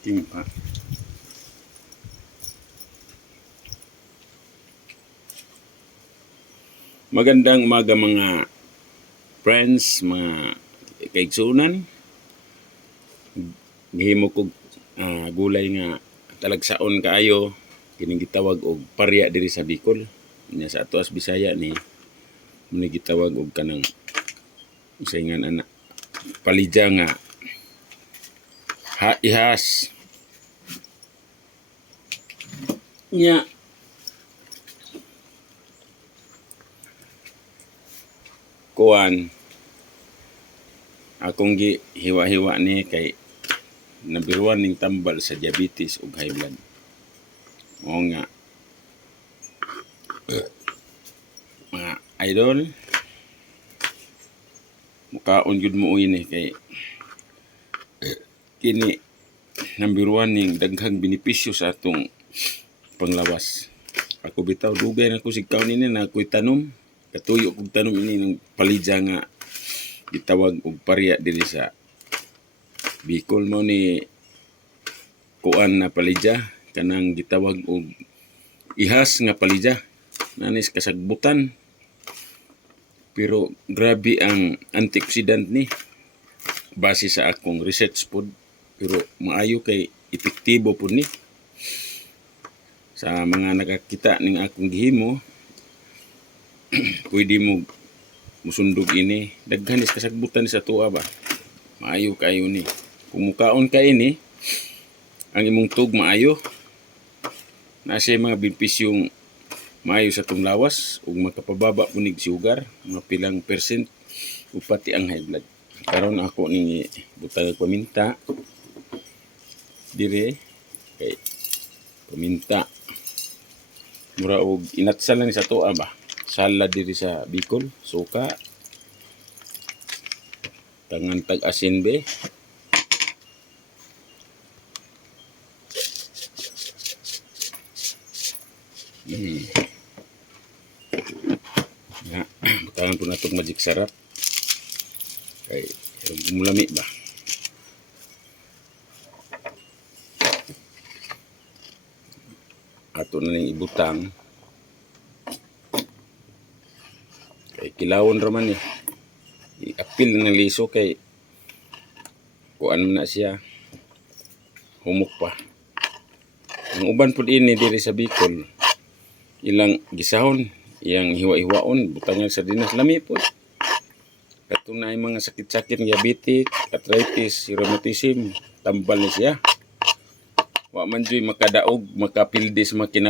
aking pa. Magandang umaga mga friends, mga kaigsunan. Gihimo kog gulay nga talagsaon kaayo kining gitawag og parya diri sa Bicol. Nya sa atuas Bisaya ni muni gitawag og kanang usayngan ana palidya nga ihas. Nya kuan akong gihiwa-hiwa ni kay nabiruan ning tambal sa diabetes ug high blood. Mao nga mga idol, mukaon gyud mo ini kay kini nambiruan ning daghang benepisyo sa atong panglawas. Ako bitaw dugay na ko sigkaw nini na ako'y tanom. Katuyo kog tanom ini ng palidya nga gitawag og parya diri sa Bicol. Mao ni kuan na palidya kanang gitawag og ihas nga palidya. Nanis kasagbutan. Pero grabe ang antioxidant ni base sa akong research pod. Pero maayo kay epektibo pod ni. Sa mga nakakita ning akong gihimo, pwede mo musundog ini. Daghan is kasagbutan sa tuwa ba. Maayo kayo ni. Kung mukaon ka ini, ang imong tug maayo. Nasa mga benepisyong maayo sa tong lawas ug makapababa punig sugar, mga pilang percent ug pati ang high blood. Karon ako ning butang paminta dire kay paminta mura og inatsal lang sa tuwa ba. Salad diri sa Bicol, suka, tangan tag asin be. Ya, butangan po natong magic sarap. Kay mulami ba. Ato na ning ibutang. Kay kilawon raman ni. I-apil na ng liso kay kuan na siya. Humok pa. Ang uban pud ini diri sa Bicol, ilang gisahon, iyang hiwa-hiwaon, butangan sa dinas lami po. Katong na mga sakit-sakit, diabetic, arthritis, rheumatism, tambal ni siya. Wa man joy makadaog, makapildi sa mga